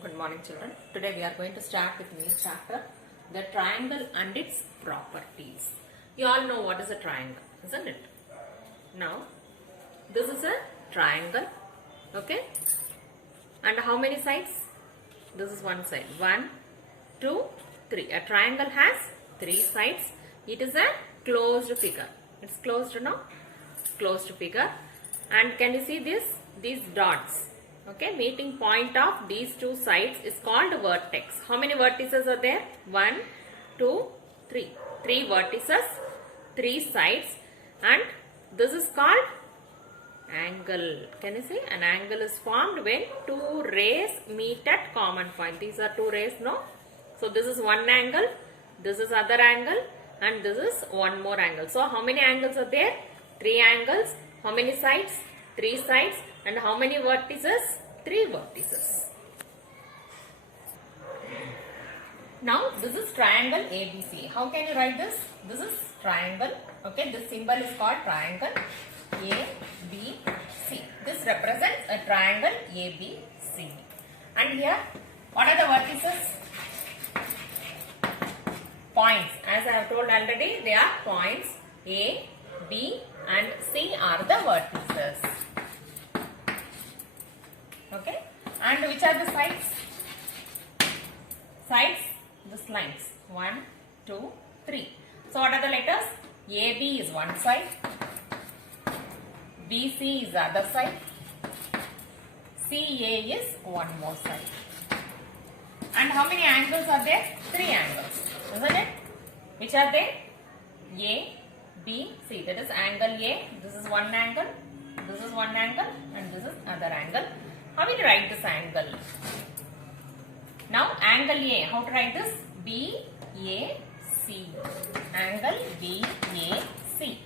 Good morning, children. Today we are going to start with new chapter, the triangle and its properties. You all know what is a triangle, isn't it? Now, this is a triangle, okay? And how many sides? This is one side. 1, 2, 3. A triangle has 3 sides. It is a closed figure. It's closed now. Closed figure. And can you see this? These dots. Okay, meeting point of these two sides is called vertex. How many vertices are there? 1, 2, 3. 3 vertices, 3 sides, and this is called angle. Can you see? An angle is formed when 2 rays meet at common point. These are 2 rays, no? So this is one angle, this is other angle, and this is one more angle. So how many angles are there? 3 angles. How many sides? 3 sides. And how many vertices? 3 vertices. Now this is triangle ABC. How can you write this? This is triangle. Okay, this symbol is called triangle ABC. This represents a triangle ABC. And here, what are the vertices? Points. As I have told already, they are points. A, B and C are the vertices. Okay, and which are the sides? Sides, this lines 1, 2, 3. So what are the letters? AB is one side, BC is the other side, CA is one more side. And how many angles are there? 3 angles, isn't it? Which are they? A, B, C. That is angle A. This is one angle, this is one angle, and this is other angle. How will you write this angle? Now angle A, how to write this? B, A, C. Angle B, A, C.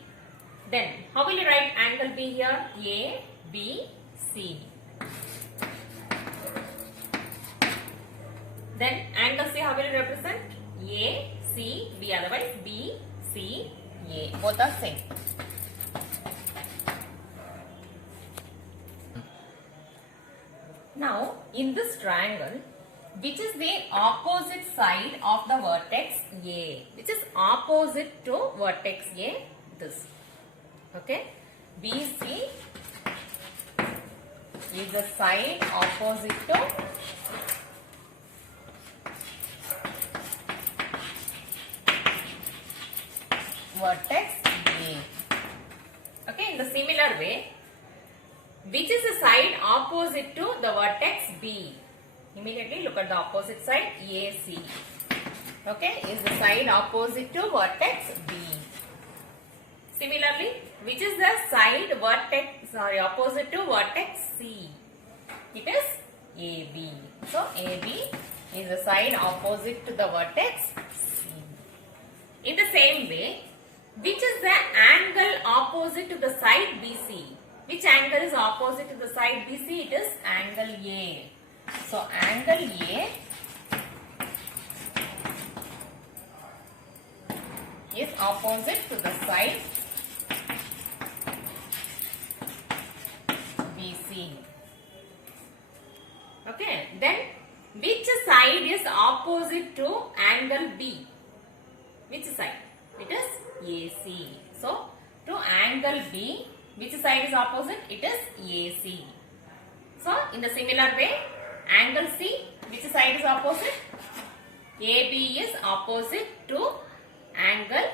Then how will you write angle B here? A, B, C. Then angle C, how will you represent? A, C, B. Otherwise B, C, A. Both are same. Now, in this triangle, which is the opposite side of the vertex A? Which is opposite to vertex A? This. Okay. BC is the side opposite to vertex A. Okay. In the similar way, which is the side opposite to the vertex B? Immediately look at the opposite side, AC. Okay, is the side opposite to vertex B. Similarly, which is the side opposite to vertex C? It is AB. So AB is the side opposite to the vertex C. In the same way, which is the angle opposite to the side BC? Which angle is opposite to the side BC? It is angle A. So angle A is opposite to the side BC. Okay. Then which side is opposite to angle B? Which side? It is AC. So to angle B, which side is opposite? It is AC. So, in the similar way, angle C, which side is opposite? AB is opposite to angle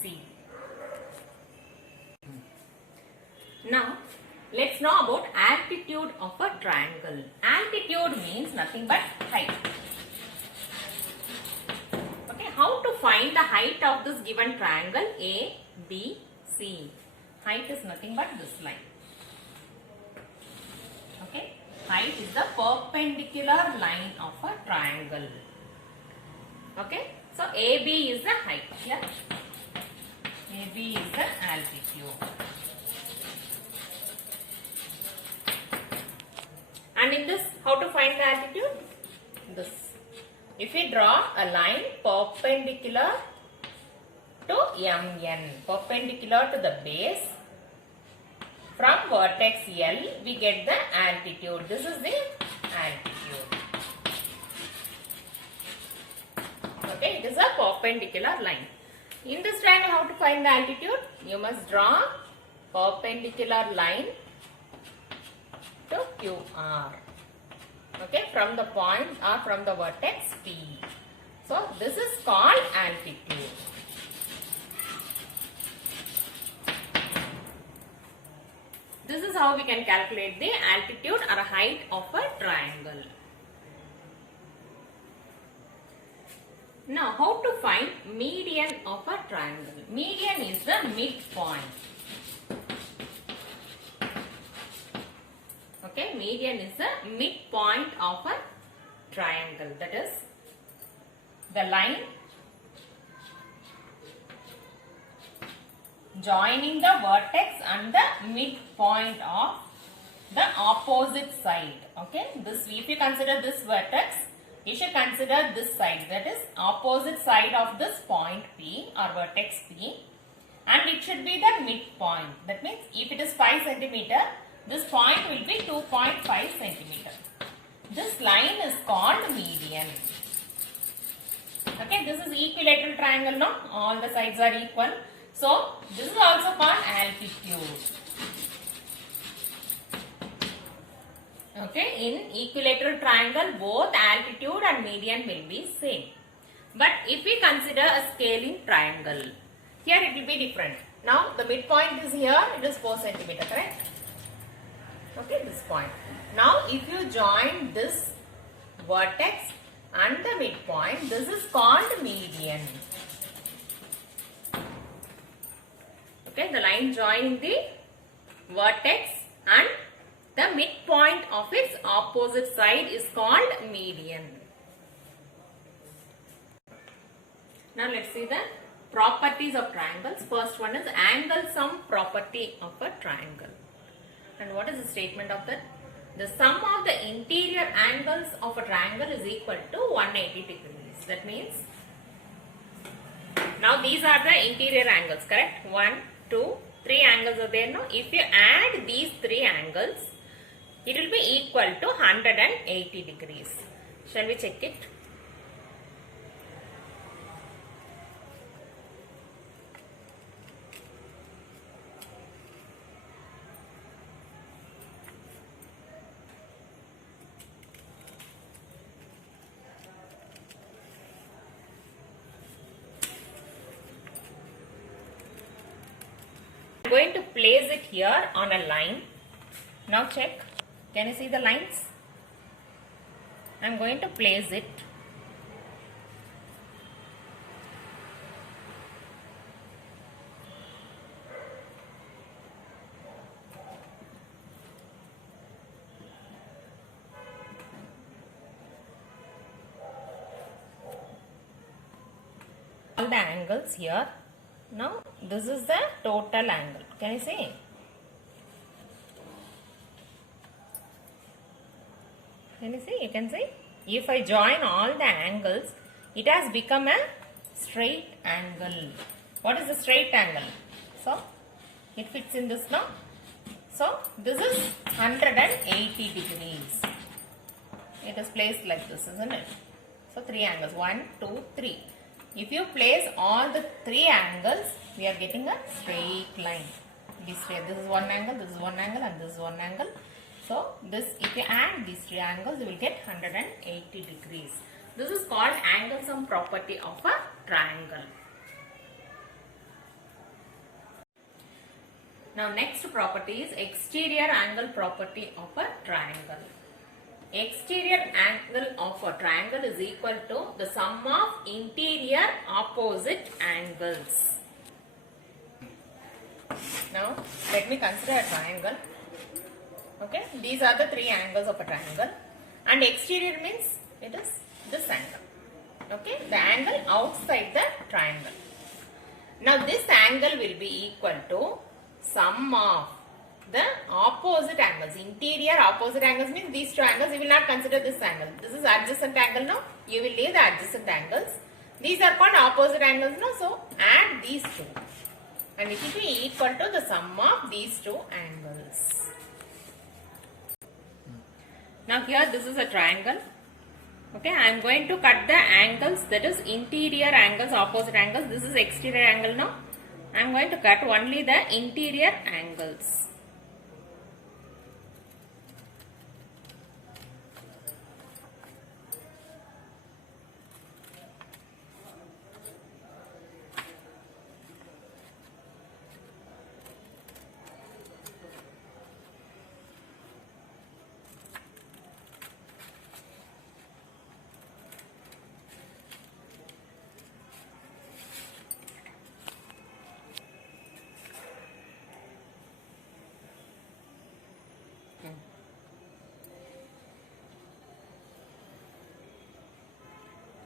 C. Now, let's know about altitude of a triangle. Altitude means nothing but height. Okay, how to find the height of this given triangle A, B, C? Height is nothing but this line. Okay. Height is the perpendicular line of a triangle. Okay. So AB is the height here. AB is the altitude. And in this, how to find the altitude? This. If we draw a line perpendicular to MN, perpendicular to the base, from vertex L we get the altitude. This is the altitude. perpendicular line. In this triangle, how to find the altitude? You must draw perpendicular line to QR. Okay, from the point or from the vertex P. So this is called altitude. This is how we can calculate the altitude or height of a triangle. Now, how to find median of a triangle? Median is the midpoint. Okay, median is the midpoint of a triangle. That is the line joining the vertex and the midpoint of the opposite side. Okay, this, if you consider this vertex, you should consider this side, that is opposite side of this point P or vertex P, and it should be the midpoint. That means if it is 5 centimeter, this point will be 2.5 centimeter. This line is called median. Okay, this is equilateral triangle, no? All the sides are equal. So, this is also called altitude. Okay, in equilateral triangle, both altitude and median will be same. But if we consider a scaling triangle, here it will be different. Now, the midpoint is here, it is 4 centimeter, correct? Okay, this point. Now, if you join this vertex and the midpoint, this is called median. Okay, the line joining the vertex and the midpoint of its opposite side is called median. Now let's see the properties of triangles. First one is angle sum property of a triangle. And what is the statement of that? The sum of the interior angles of a triangle is equal to 180 degrees. That means, now these are the interior angles, correct? 1, 2, 3 angles are there now. If you add these 3 angles, it will be equal to 180 degrees. Shall we check it? I am going to place it here on a line. Now check. Can you see the lines? I am going to place it. All the angles here. Now this is the total angle. Can you see? Can you see? You can see. If I join all the angles, it has become a straight angle. What is a straight angle? So, it fits in this now. So, this is 180 degrees. It is placed like this, isn't it? So, 3 angles. 1, 2, 3. If you place all the 3 angles, we are getting a straight line. This is one angle, this is one angle, and this is one angle. So, this, if you add these 3 angles, you will get 180 degrees. This is called angle sum property of a triangle. Now, next property is exterior angle property of a triangle. Exterior angle of a triangle is equal to the sum of interior opposite angles. Now, let me consider a triangle. Okay, these are the 3 angles of a triangle, and exterior means it is this angle. Okay, the angle outside the triangle. Now, this angle will be equal to sum of the opposite angles. Interior opposite angles means these 2 angles. You will not consider this angle. This is adjacent angle now. You will leave the adjacent angles. These are called opposite angles now. So, add these 2. And it will be equal to the sum of these 2 angles. Now here this is a triangle. Okay, I am going to cut the angles, that is interior angles, opposite angles. This is exterior angle now. I am going to cut only the interior angles.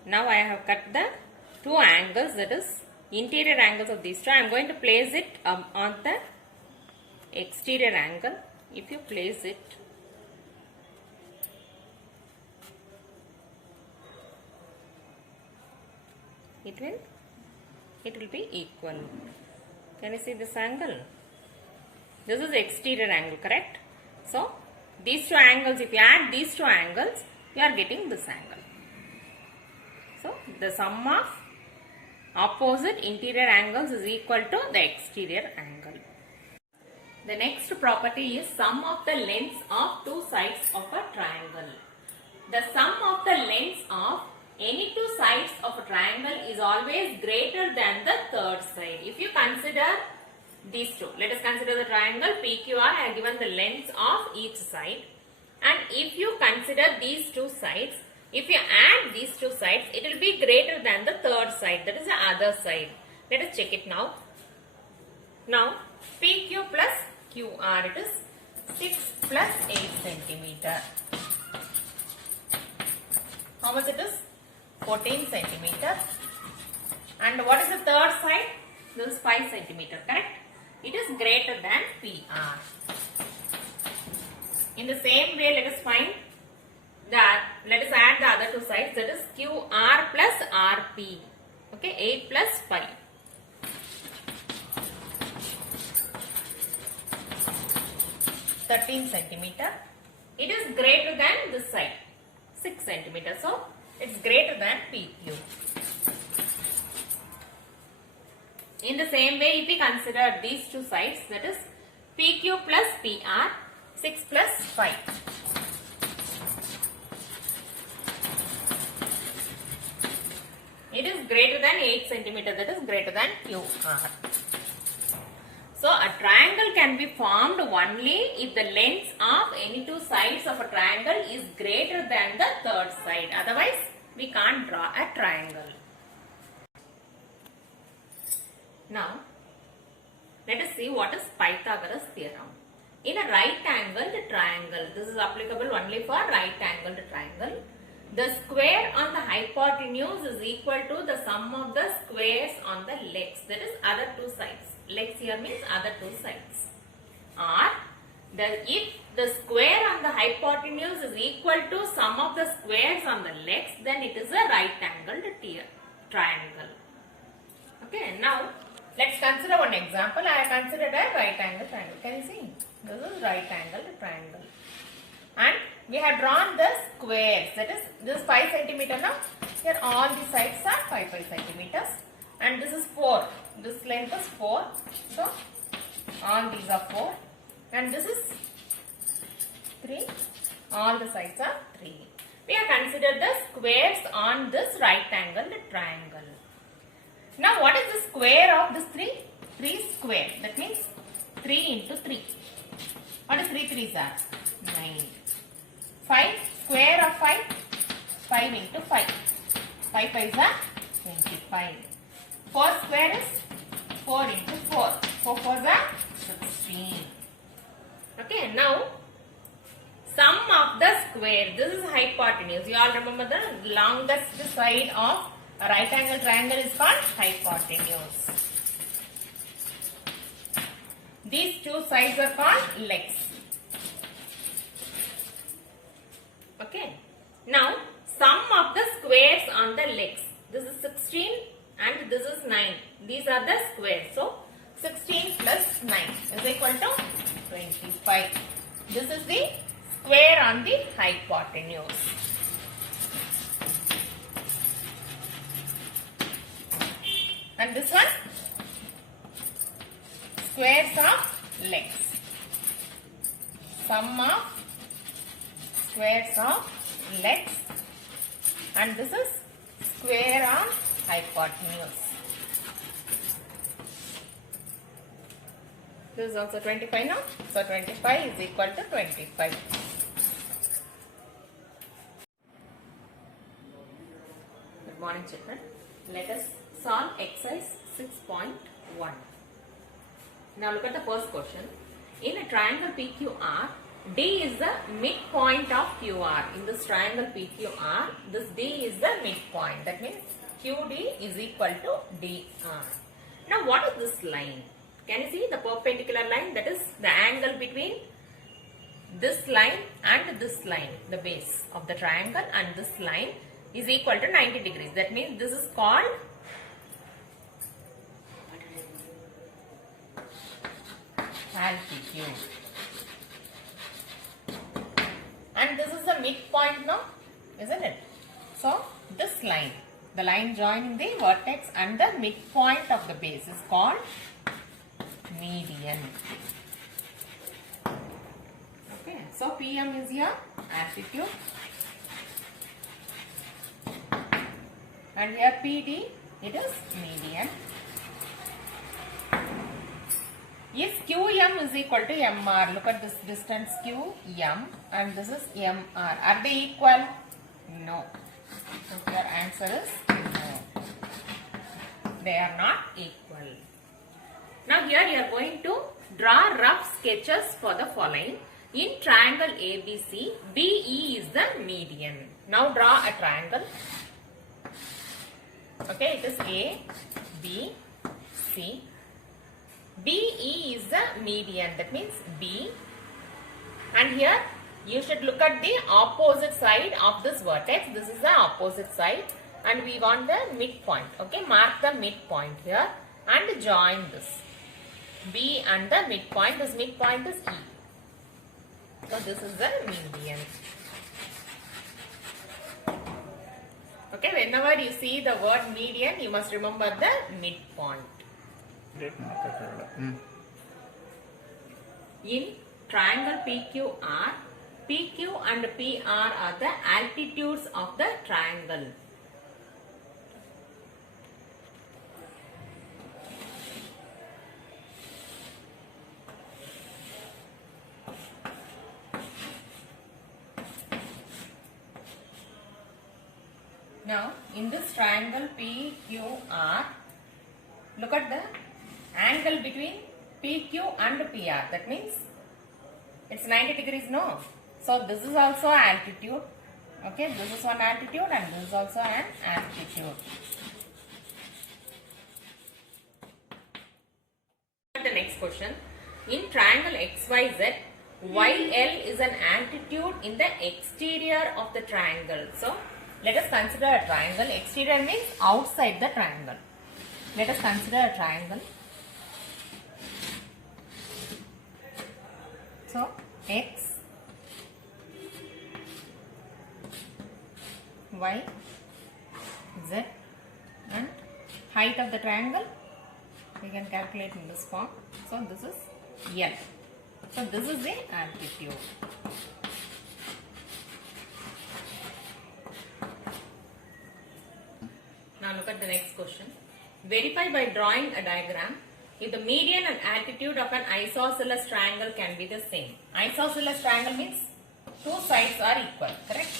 Now I have cut the two angles, that is interior angles of these two. I am going to place it on the exterior angle. If you place it, it will be equal. Can you see this angle? This is exterior angle, correct? So these two angles, if you add these two angles, you are getting this angle. So the sum of opposite interior angles is equal to the exterior angle. The next property is sum of the lengths of two sides of a triangle. The sum of the lengths of any two sides of a triangle is always greater than the third side. If you consider these two, let us consider the triangle PQR. I have given the lengths of each side, and if you consider these two sides, if you add these two sides, it will be greater than the third side, that is the other side. Let us check it now. Now PQ plus QR, it is 6 plus 8 centimeter. How much it is? 14 centimeter. And what is the third side? This is 5 centimeter, correct? It is greater than PR. In the same way, let us find that, let us add the other two sides, that is QR plus RP. Okay, 8 plus 5. (13 centimeter). It is greater than this side, 6 centimeter. So it is greater than PQ. In the same way, if we consider these two sides, that is PQ plus PR, 6 plus 5. It is greater than 8 centimeter, that is greater than QR. So a triangle can be formed only if the lengths of any two sides of a triangle is greater than the third side. Otherwise, we can't draw a triangle. Now, let us see what is Pythagoras theorem. In a right-angled triangle, this is applicable only for right-angled triangle. The square on the hypotenuse is equal to the sum of the squares on the legs, that is other two sides. Legs here means other two sides. Or if the square on the hypotenuse is equal to sum of the squares on the legs, then it is a right-angled triangle. Okay, now let's consider one example. I have considered a right-angled triangle. Can you see? This is right-angled triangle. And we have drawn the squares, that is this 5 centimeter now. Here all the sides are 5 centimeters. And this is 4. This length is 4. So all these are 4. And this is 3. All the sides are 3. We have considered the squares on this right-angled triangle. Now what is the square of this 3? 3 square. That means 3 into 3. What is 3 3s are? 9. 5 square of 5? 5 into 5. 5 5s are 25. 4 square is 4 into 4. 4 4s are 16. Okay, now sum of the square. This is hypotenuse. You all remember the longest side of a right angle triangle is called hypotenuse. These two sides are called legs. Okay. Now sum of the squares on the legs. This is 16 and this is 9. These are the squares. So 16 plus 9 is equal to 25. This is the square on the hypotenuse. this one squares of legs. Sum of squares of legs, and this is square on hypotenuse. This is also 25 now. So 25 is equal to 25. Good morning, children. Let us solve exercise 6.1. Now look at the first question. In a triangle PQR, D is the midpoint of QR. In this triangle PQR, this D is the midpoint. That means QD is equal to DR. Now what is this line? Can you see the perpendicular line? That is the angle between this line and this line, the base of the triangle, and this line is equal to 90 degrees. That means this is called altitude. And this is the midpoint now, isn't it? So this line, the line joining the vertex and the midpoint of the base is called median. Okay, so PM is your altitude, and here PD, it is median. If QM is equal to MR, look at this distance QM and this is MR. Are they equal? No. So your answer is no. They are not equal. Now here you are going to draw rough sketches for the following. In triangle ABC, BE is the median. Now draw a triangle. Okay, it is A, B, C. BE is the median. That means B. And here you should look at the opposite side of this vertex. This is the opposite side. And we want the midpoint. Okay, mark the midpoint here and join this. B and the midpoint. This midpoint is E. So this is the median. Okay, whenever you see the word median, you must remember the midpoint. In triangle PQR, PQ and PR are the altitudes of the triangle. Now, in this triangle PQR, look at the angle between PQ and PR. That means it's 90 degrees, no? So this is also altitude. Okay, this is one altitude and this is also an altitude. The next question. In triangle XYZ, YL is an altitude in the exterior of the triangle. So let us consider a triangle. Exterior means outside the triangle. Let us consider a triangle. So X, Y, Z, and height of the triangle we can calculate in this form. So this is L. So this is the altitude. Now look at the next question. Verify by drawing a diagram if the median and altitude of an isosceles triangle can be the same. Isosceles triangle means two sides are equal, correct?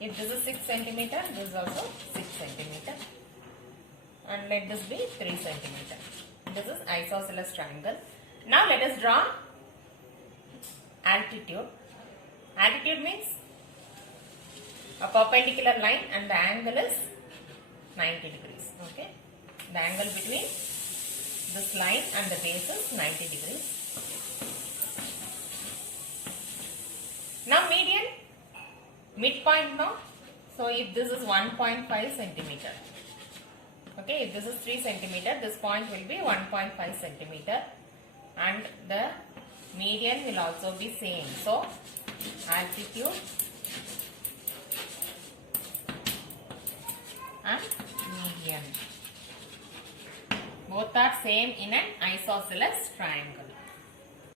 If this is 6 centimeter, this is also 6 centimeter. And let this be 3 centimeter. This is isosceles triangle. Now let us draw altitude. Altitude means a perpendicular line and the angle is 90 degrees. Okay. The angle between this line and the base is 90 degrees. Now median, midpoint now. So if this is 1.5 centimeter. Okay, if this is 3 centimeter, this point will be 1.5 centimeter. And the median will also be same. So altitude and median. Both are same in an isosceles triangle.